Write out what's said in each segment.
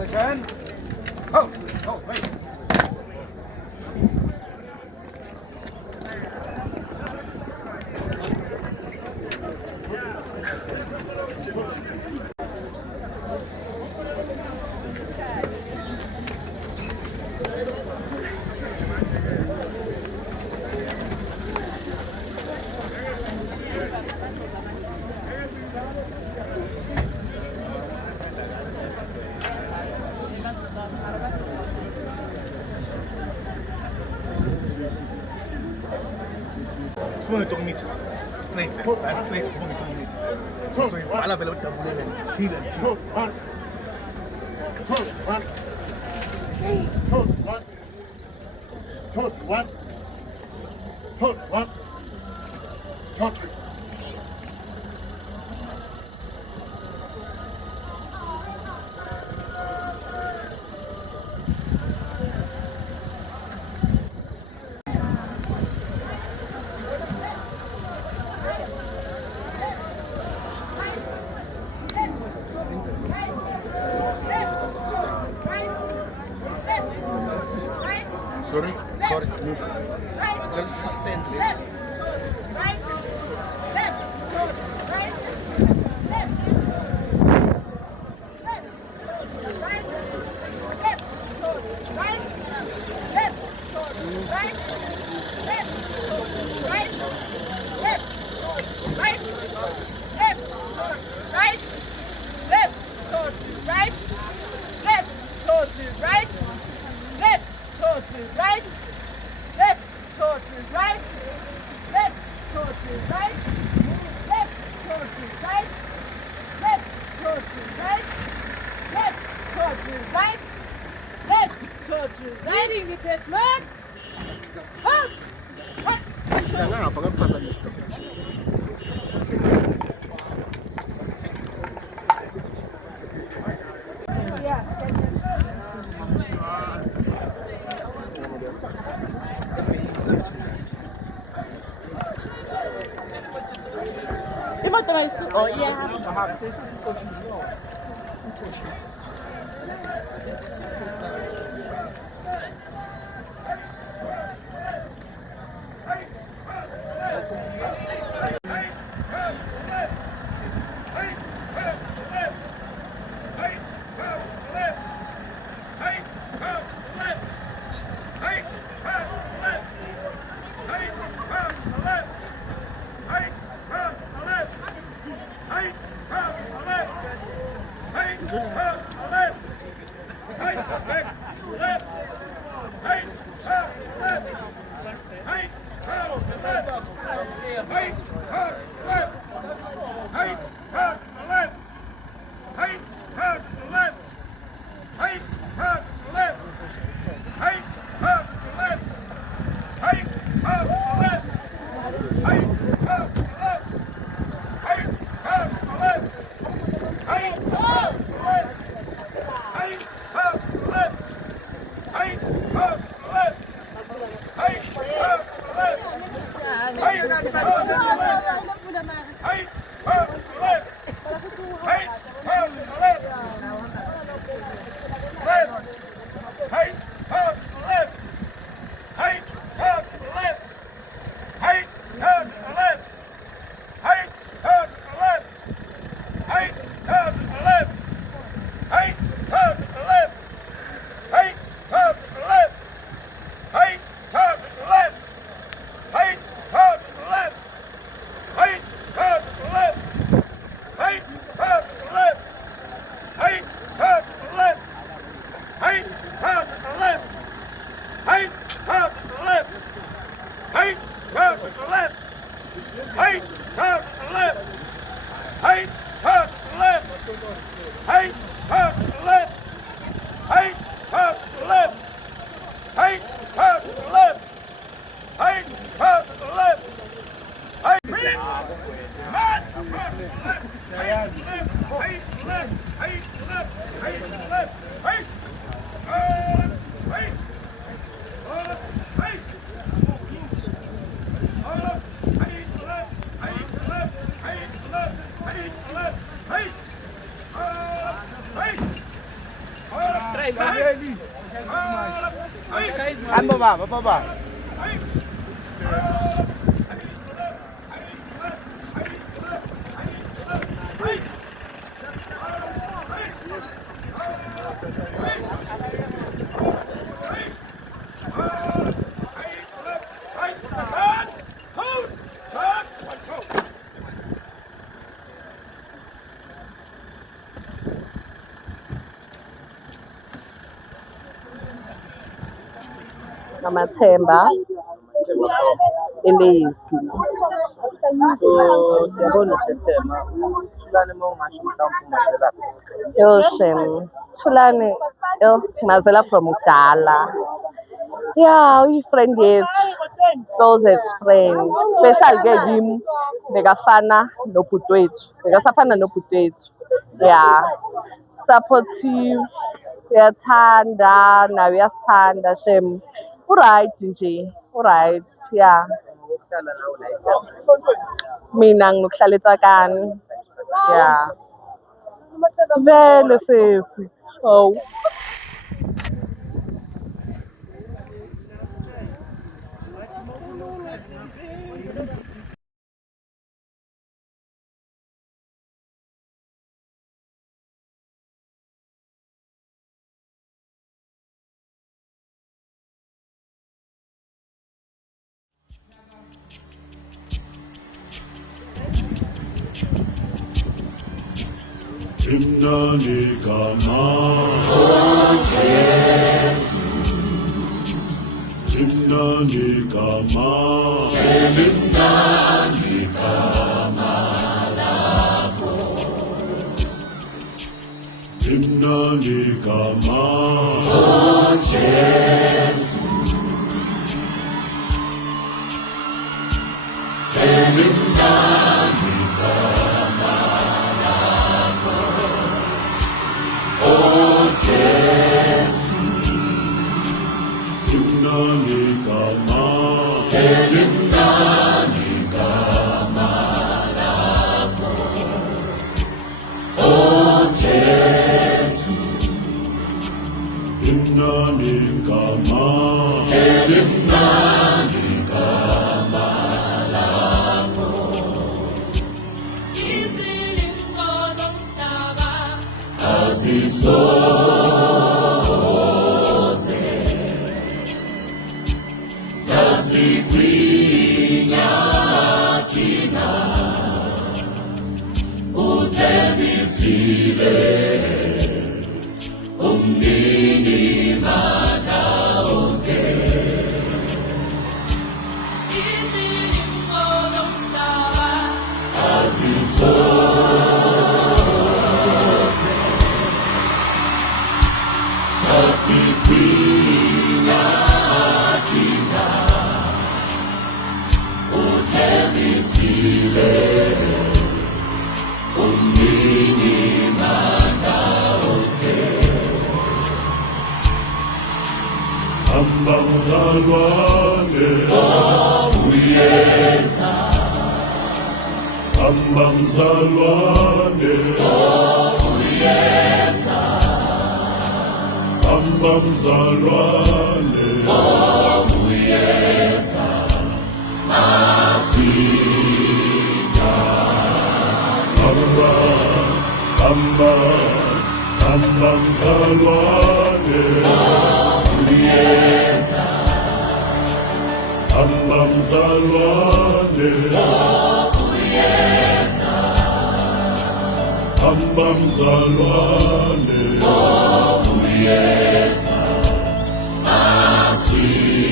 Attention. Oh, oh, wait. Gewoon toch niet streep, hij streep gewoon niet. Zo je alle willen dat willen zielen. Sorry, sorry, move. Just stand, please. Right, left, right, left, right, left, right, left, right, left, right, left, right, left, right, left, right, left, right, left, right, left, right, left, right, left, right, left, right, left, right, left, Leading detachment. Up. Sana ngapangapata dito. Eu vou tomar isso. Oh, yeah. Baba. Ngamathemba elezi. So siyabona uSethema uthulane uma ungasho mhlawumbe umazela Shem. Thulane, ngimazela from kudala. Yeah, uyi-friend yethu. Closest friend. Especially-ke kimi bekafana nobhuti wethu. Bekasafana nobhuti wethu. Yeah. Supportive. Uyathanda, nawe uyasithanda, Shem. Uright nje. Uright, yeah. ukuhlala nawe la ekhaya. Mina nginokuhlala eTakani. Yeah. Vele sesi. Oh. Imnandi gama Oh Jesu Imnandi gama Imnandi gama lakho Imnandi gama Oh Jesu Imnandi gama Oh Jesu, imnandi gama, imnandi gama lakho. Oh Jesu, imnandi gama, imnandi gama lakho. Izilingo zomhlaba azisoze sasigwinya thina uthembisile umnini mana onke izilingo zomhlaba azisoze sasigwinya thina uthembisile umnini mana onke hamba mzalwane uyeza hamba mzalwane uyeza hamba mzalwane uyeza masika hamba mzalwane uyeza hamba mzalwane uyeza hamba mzalwane uyeza masika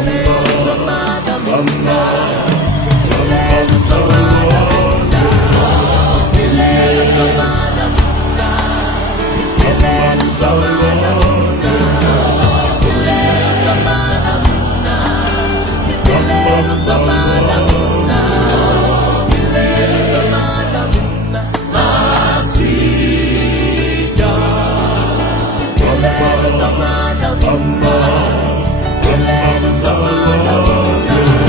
hamba mzalwane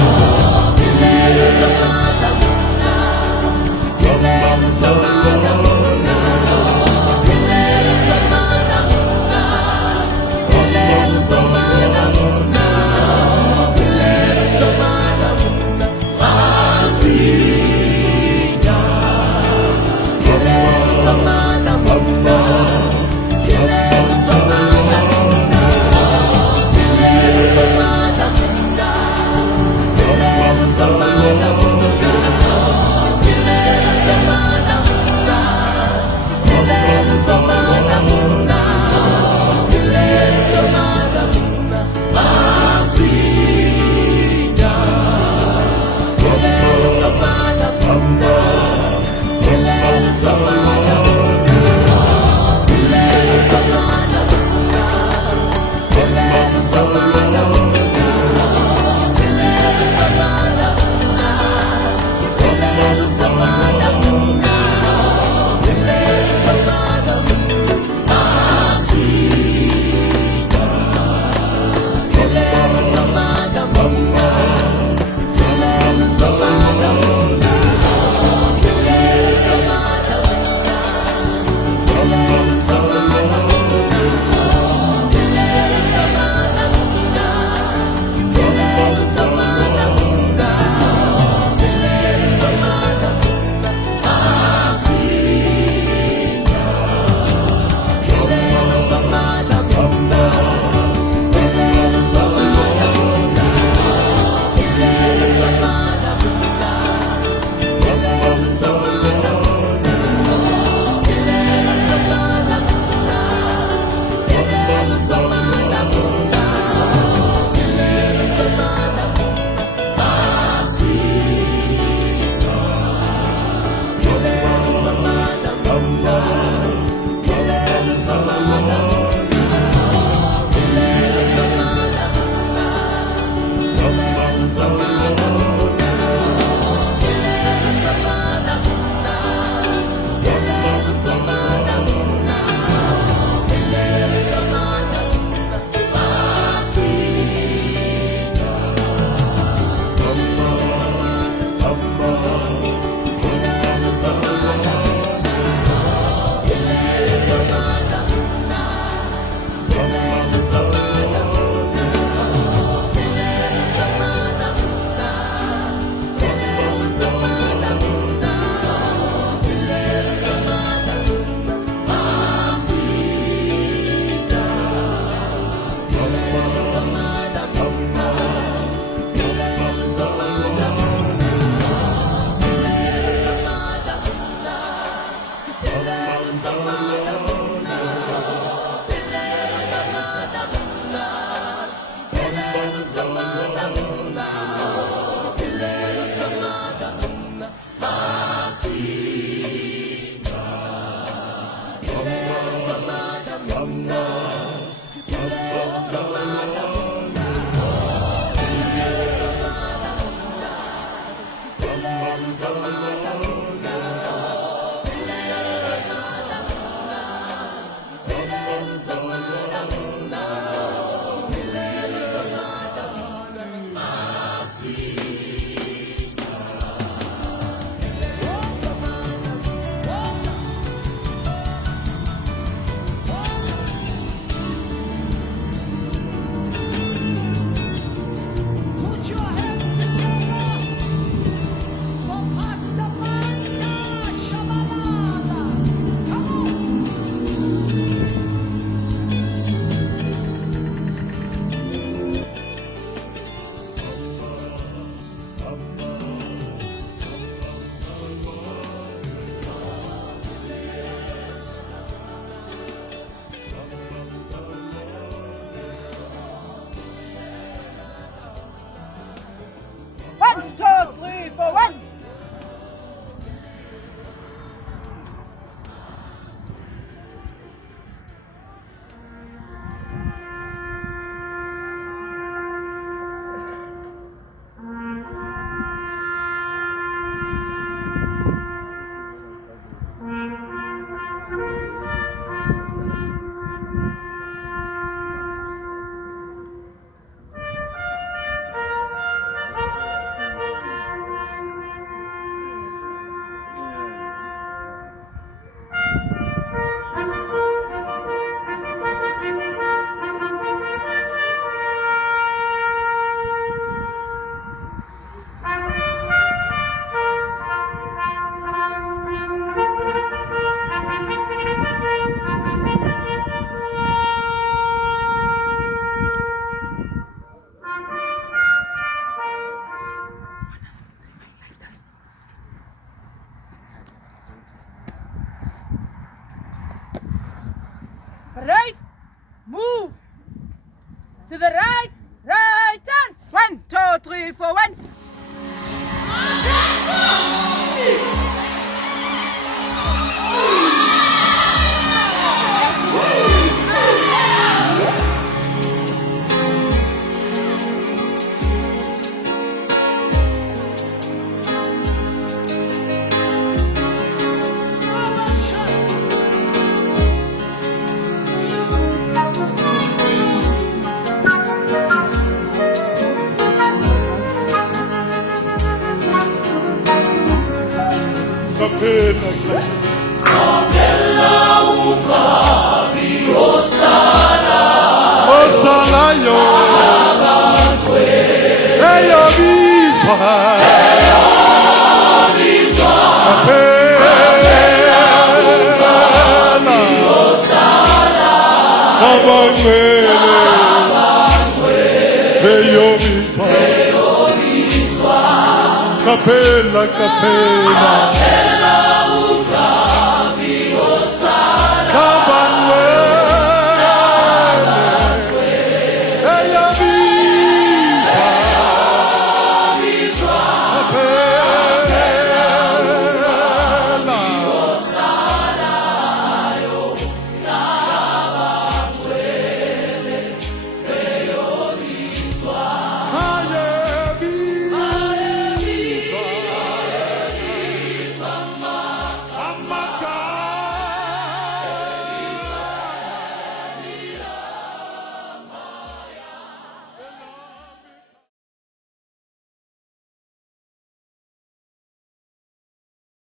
Right, move. To the right, right turn. 1, 2, 3, 4, 1. Osalayo Eyo bizwa Capella, capella.